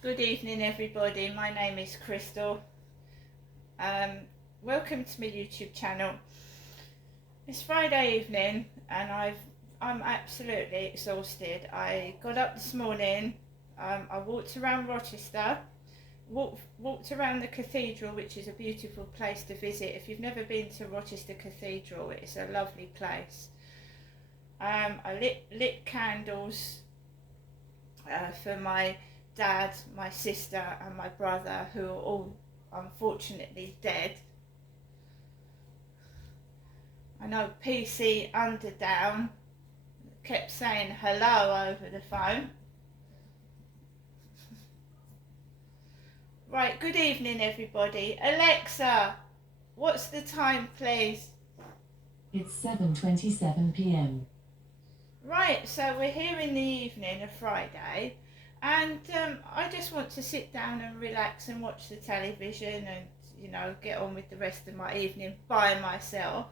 Good evening, everybody. My name is Crystal. Welcome to my YouTube channel. It's Friday evening and I'm absolutely exhausted. I got up this morning. I walked around Rochester, walked around the cathedral, which is a beautiful place to visit. If you've never been to Rochester Cathedral, it's a lovely place. I lit candles for my dad, my sister and my brother, who are all unfortunately dead. I know PC Underdown kept saying hello over the phone. Right, good evening everybody. Alexa, what's the time please? It's 7:27 p.m. Right, so we're here in the evening, a Friday, and I just want to sit down and relax and watch the television and, you know, get on with the rest of my evening by myself.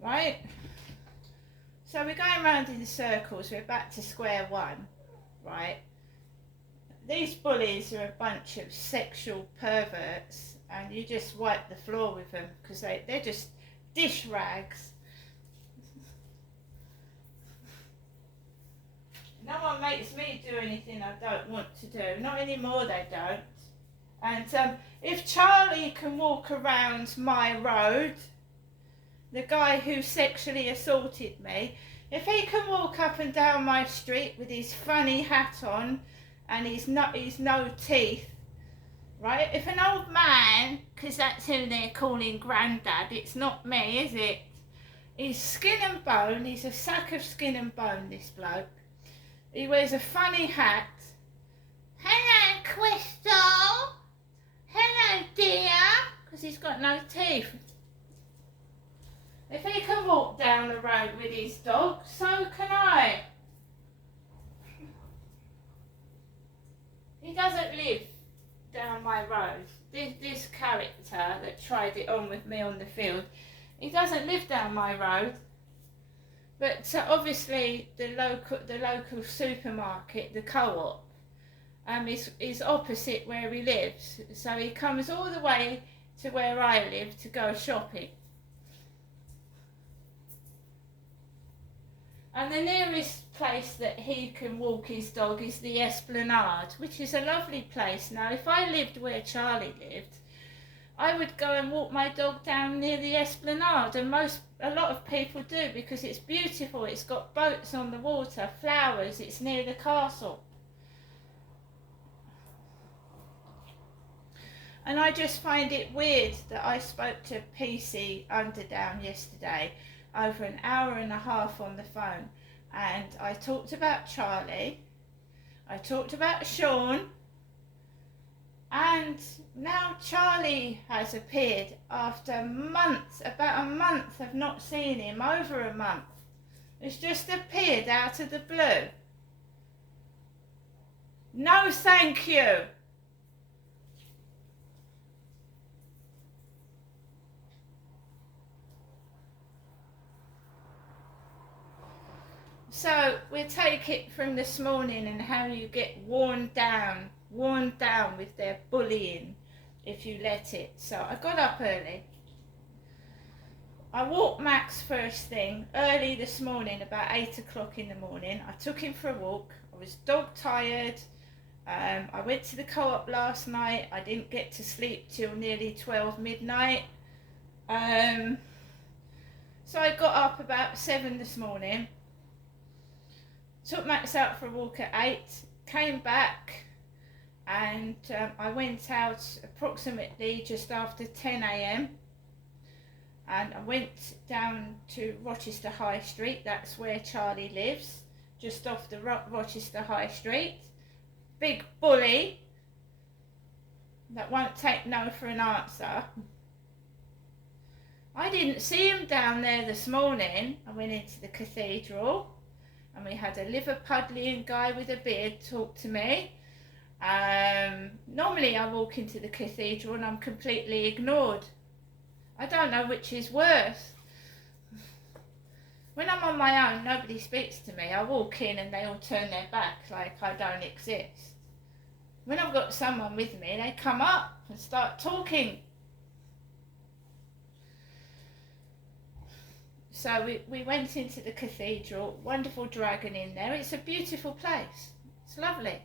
Right? So we're going round in circles, we're back to square one, right? These bullies are a bunch of sexual perverts and you just wipe the floor with them because they're just dish rags. No one makes me do anything I don't want to do. Not anymore, they don't. And if Charlie can walk around my road, the guy who sexually assaulted me, if he can walk up and down my street with his funny hat on and his no teeth, right? If an old man, because that's who they're calling Grandad, it's not me, is it? He's skin and bone, he's a sack of skin and bone, this bloke. He wears a funny hat. Hello, Crystal. Hello, dear. Because he's got no teeth. If he can walk down the road with his dog, so can I. He doesn't live down my road. This character that tried it on with me on the field, he doesn't live down my road. But obviously the local supermarket, the co-op, is opposite where he lives. So he comes all the way to where I live to go shopping. And the nearest place that he can walk his dog is the Esplanade, which is a lovely place. Now, if I lived where Charlie lived, I would go and walk my dog down near the Esplanade, and a lot of people do because it's beautiful. It's got boats on the water, flowers, it's near the castle. And I just find it weird that I spoke to PC Underdown yesterday, over an hour and a half on the phone, and I talked about Charlie, I talked about Sean, and now Charlie has appeared after months, about a month of not seeing him, over a month. It's just appeared out of the blue. No thank you. So we'll take it from this morning and how you get worn down with their bullying if you let it. So I got up early. I walked Max first thing early this morning, about 8 o'clock in the morning. I took him for a walk. I was dog tired. I went to the co-op last night. I didn't get to sleep till nearly 12 midnight. So I got up about 7 this morning. Took Max out for a walk at 8, came back, and I went out approximately just after 10 a.m. and I went down to Rochester High Street. That's where Charlie lives, just off the Rochester High Street. Big bully that won't take no for an answer. I didn't see him down there this morning. I went into the cathedral and we had a Liverpudlian guy with a beard talk to me. Normally I walk into the cathedral and I'm completely ignored. I don't know which is worse. When I'm on my own, nobody speaks to me. I walk in and they all turn their back like I don't exist. When I've got someone with me, they come up and start talking. So we went into the cathedral, wonderful dragon in there. It's a beautiful place. It's lovely.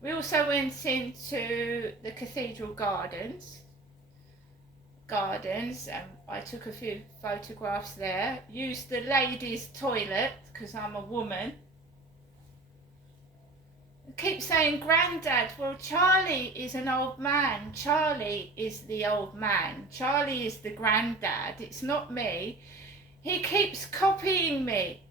We also went into the cathedral gardens, and I took a few photographs there. Used the ladies' toilet because I'm a woman. I keep saying granddad. Well, Charlie is an old man. Charlie is the old man. Charlie is the granddad. It's not me. He keeps copying me.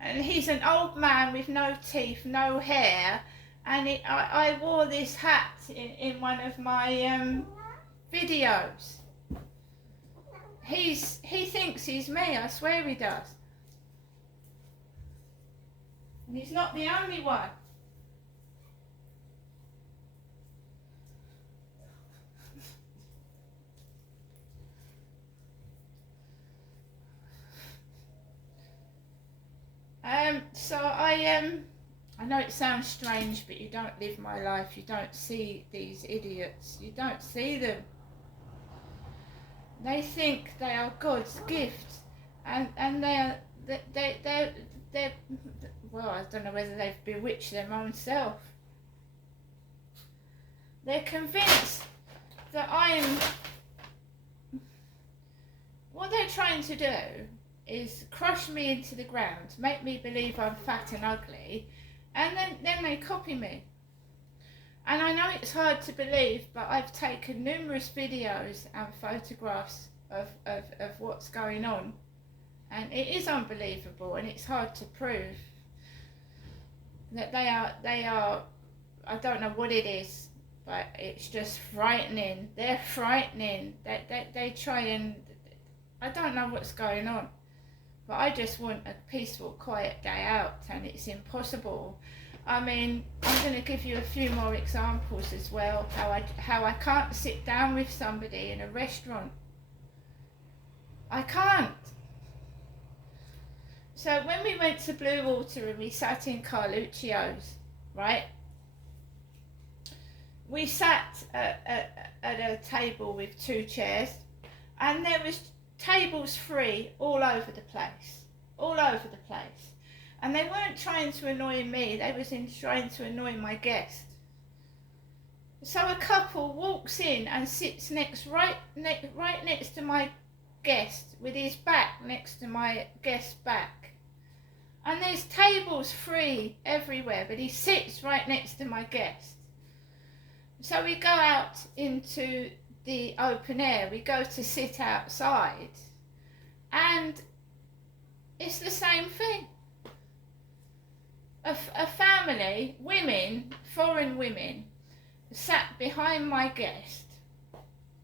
And he's an old man with no teeth, no hair. And I wore this hat in one of my videos. He thinks he's me. I swear he does. And he's not the only one. So I know it sounds strange, but you don't live my life. You don't see these idiots. You don't see them. They think they are God's gift, and they're well, I don't know whether they've bewitched their own self. They're convinced that what they're trying to do is crush me into the ground, make me believe I'm fat and ugly, and then they copy me. And I know it's hard to believe, but I've taken numerous videos and photographs of what's going on, and it is unbelievable, and it's hard to prove that they are I don't know what it is, but it's just frightening. They're frightening. They try and I don't know what's going on. But I just want a peaceful, quiet day out, and it's impossible. I mean, I'm going to give you a few more examples as well, how I can't sit down with somebody in a restaurant. I can't. So when we went to Blue Water and we sat in Carluccio's, right? We sat at a table with 2 chairs, and there was tables free all over the place, and they weren't trying to annoy me, they was trying to annoy my guest. So a couple walks in and sits right next to my guest, with his back next to my guest's back, and there's tables free everywhere, but he sits right next to my guest. So we go out into the open air, we go to sit outside, and it's the same thing. A family, women, foreign women, sat behind my guest,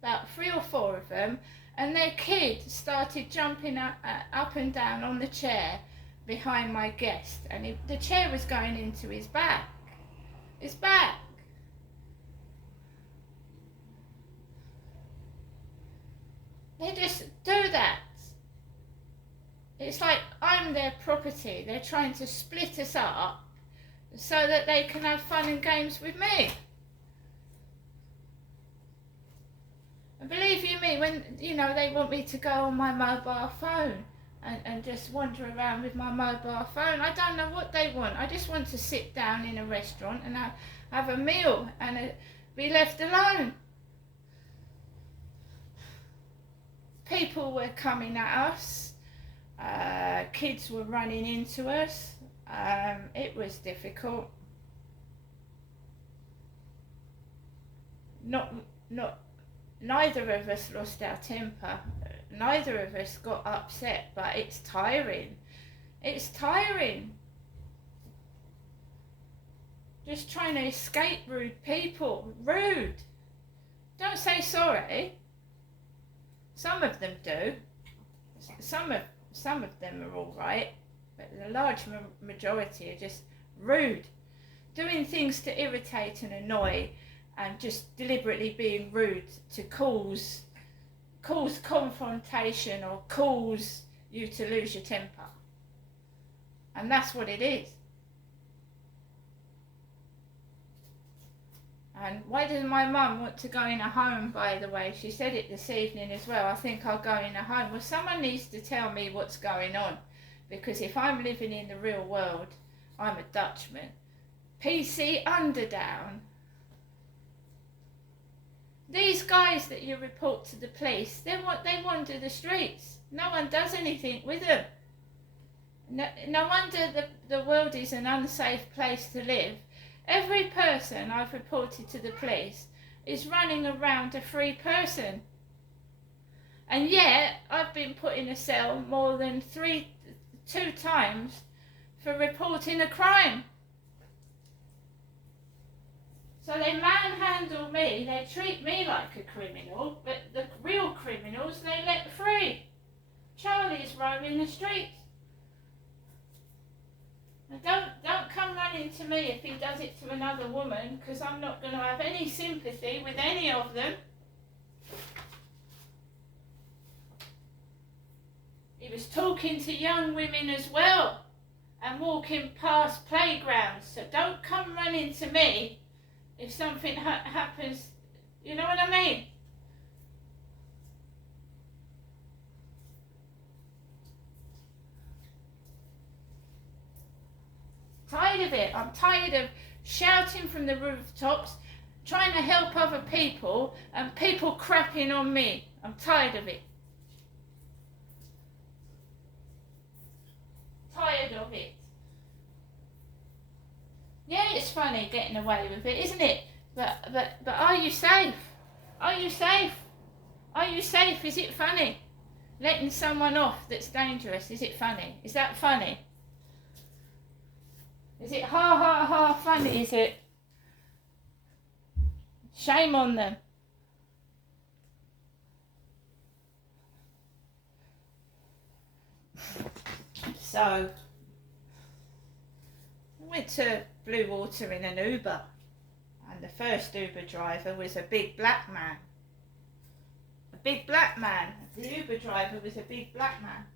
about 3 or 4 of them, and their kid started jumping up and down on the chair behind my guest, and the chair was going into his back. They just do that. It's like I'm their property. They're trying to split us up so that they can have fun and games with me. And believe you me, when they want me to go on my mobile phone and just wander around with my mobile phone, I don't know what they want. I just want to sit down in a restaurant and have a meal and be left alone. People were coming at us, kids were running into us, it was difficult. Neither of us lost our temper, neither of us got upset, but it's tiring. Just trying to escape rude people. Rude. Don't say sorry. Some of them do. Some of them are all right, but the large majority are just rude, doing things to irritate and annoy, and just deliberately being rude to cause cause confrontation or cause you to lose your temper. And that's what it is. And why does my mum want to go in a home, by the way? She said it this evening as well. I think I'll go in a home. Well, someone needs to tell me what's going on. Because if I'm living in the real world, I'm a Dutchman. PC Underdown. These guys that you report to the police, they wander the streets. No one does anything with them. No wonder the world is an unsafe place to live. Every person I've reported to the police is running around a free person. And yet, I've been put in a cell more than two times for reporting a crime. So they manhandle me, they treat me like a criminal, but the real criminals they let free. Charlie's roaming the streets. And don't come running to me if he does it to another woman, because I'm not going to have any sympathy with any of them. He was talking to young women as well and walking past playgrounds. So don't come running to me if something happens. You know what I mean? Tired of it. I'm tired of shouting from the rooftops, trying to help other people, and people crapping on me. I'm tired of it. Tired of it. Yeah, it's funny getting away with it, isn't it? But are you safe? Are you safe? Are you safe? Is it funny? Letting someone off that's dangerous, is it funny? Is that funny? Is it ha ha ha funny, is it? Shame on them. So, I went to Blue Water in an Uber, and the first Uber driver was a big black man. A big black man. The Uber driver was a big black man.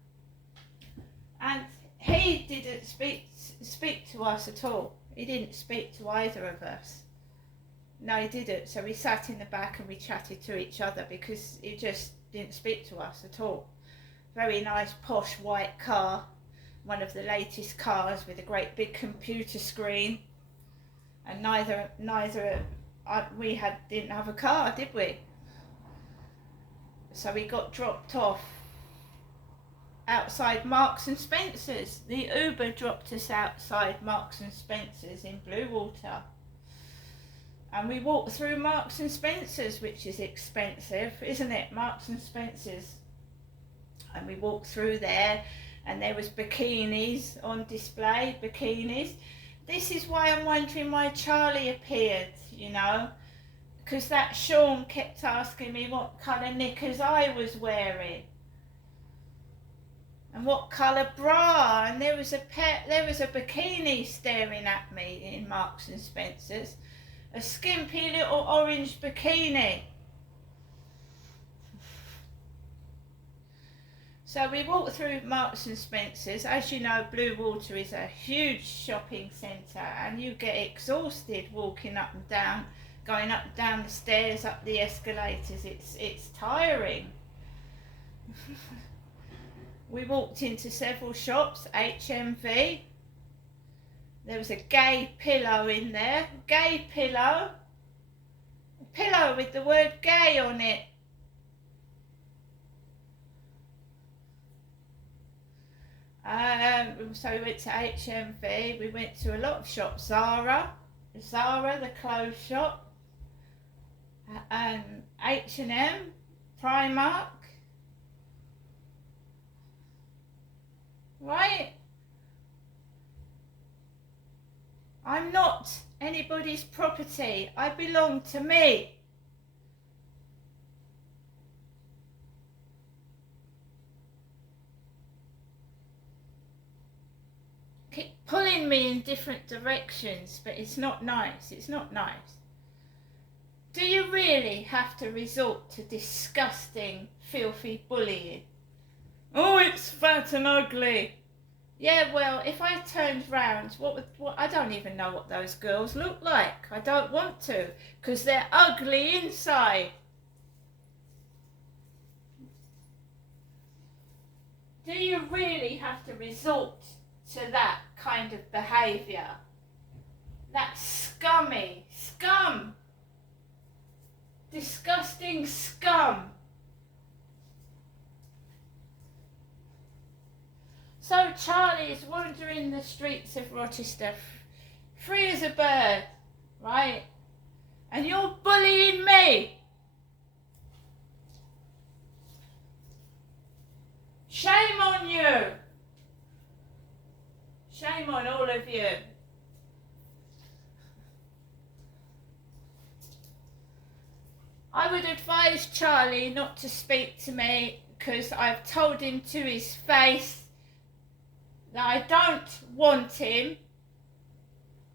And he didn't speak to us at all. He didn't speak to either of us. No, he didn't. So we sat in the back and we chatted to each other because he just didn't speak to us at all. Very nice posh white car, one of the latest cars with a great big computer screen. And we didn't have a car, did we? So we got dropped off outside Marks and Spencer's. The Uber dropped us outside Marks and Spencer's in Blue Water. And we walked through Marks and Spencer's, which is expensive, isn't it? Marks and Spencer's. And we walked through there, and there was bikinis on display, bikinis. This is why I'm wondering why Charlie appeared, you know, because that Sean kept asking me what colour knickers I was wearing and what colour bra, and there was a bikini staring at me in Marks and Spencer's, a skimpy little orange bikini. So we walked through Marks and Spencer's. As you know, Blue Water is a huge shopping centre, and you get exhausted walking up and down, going up and down the stairs, up the escalators. It's tiring. We walked into several shops, HMV. There was a gay pillow in there, gay pillow. A pillow with the word gay on it. So we went to HMV, we went to a lot of shops, Zara, the clothes shop, H&M, Primark, right? I'm not anybody's property, I belong to me. Keep pulling me in different directions, but it's not nice. It's not nice. Do you really have to resort to disgusting, filthy bullying? Oh, it's fat and ugly. Yeah, well, if I turned round, what I don't even know what those girls look like. I don't want to, because they're ugly inside. Do you really have to resort to that kind of behaviour? That scum, disgusting scum. So Charlie is wandering the streets of Rochester, free as a bird, right? And you're bullying me. Shame on you. Shame on all of you. I would advise Charlie not to speak to me, because I've told him to his face that I don't want him.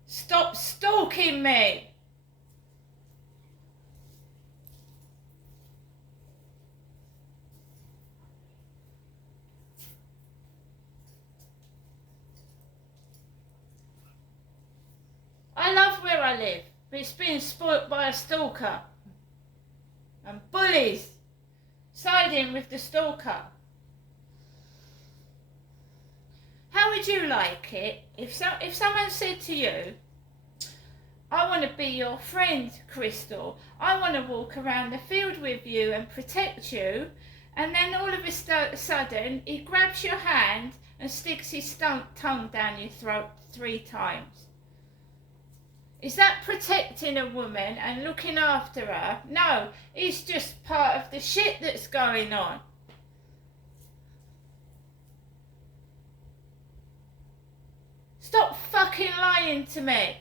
Stop stalking me. I love where I live, but it's been spoilt by a stalker. And bullies siding with the stalker. How would you like it if someone said to you, I want to be your friend, Crystal. I want to walk around the field with you and protect you. And then all of a sudden, he grabs your hand and sticks his tongue down your throat 3 times. Is that protecting a woman and looking after her? No, it's just part of the shit that's going on. Stop fucking lying to me.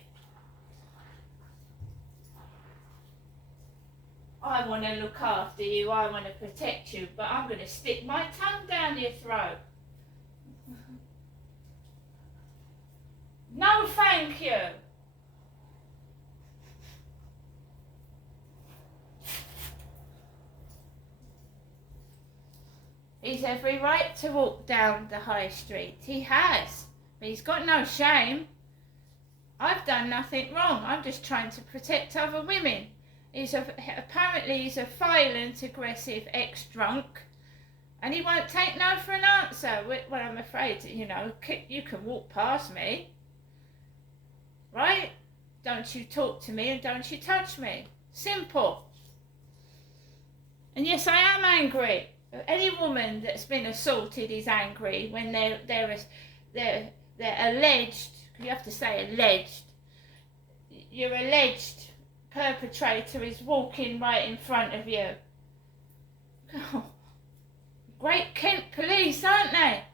I want to look after you, I want to protect you, but I'm going to stick my tongue down your throat. No, thank you. He's every right to walk down the high street. He has. But he's got no shame. I've done nothing wrong. I'm just trying to protect other women. Apparently he's a violent, aggressive ex-drunk. And he won't take no for an answer. Well, I'm afraid, you can walk past me. Right? Don't you talk to me and don't you touch me. Simple. And yes, I am angry. Any woman that's been assaulted is angry when they're alleged. You have to say alleged. Your alleged perpetrator is walking right in front of you. Oh, Great Kent police, aren't they?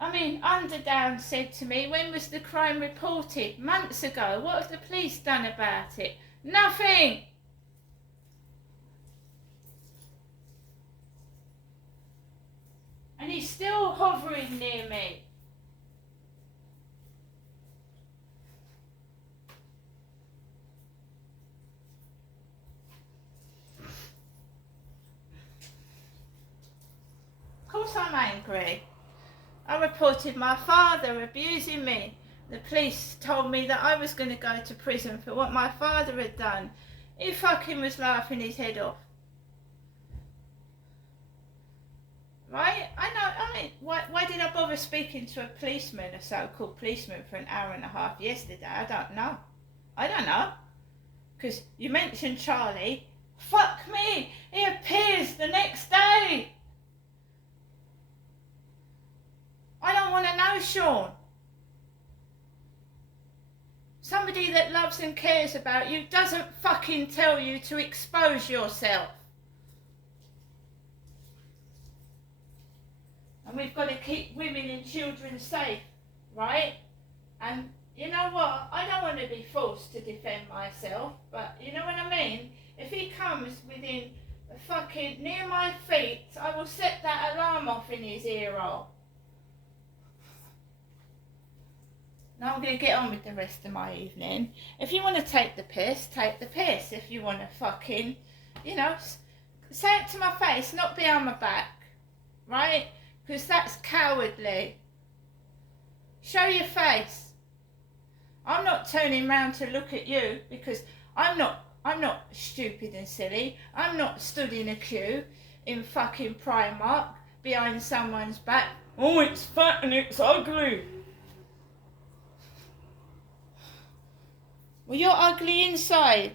I mean, Underdown said to me, when was the crime reported? Months ago. What have the police done about it? Nothing. And he's still hovering near me. Of course I'm angry. I reported my father abusing me. The police told me that I was going to go to prison for what my father had done. He fucking was laughing his head off. Right? Why did I bother speaking to a policeman, a so-called policeman, for an hour and a half yesterday? I don't know. Because you mentioned Charlie. Fuck me! He appears the next day! I don't want to know, Sean. Somebody that loves and cares about you doesn't fucking tell you to expose yourself. And we've got to keep women and children safe, right? And you know what? I don't want to be forced to defend myself, but you know what I mean? If he comes within fucking near my feet, I will set that alarm off in his ear hole. Now I'm going to get on with the rest of my evening. If you want to take the piss, take the piss. If you want to fucking, you know, say it to my face, not behind my back, right? Because that's cowardly. Show your face. I'm not turning round to look at you because I'm not stupid and silly. I'm not stood in a queue in fucking Primark behind someone's back. Oh, it's fat and it's ugly. Well, you're ugly inside.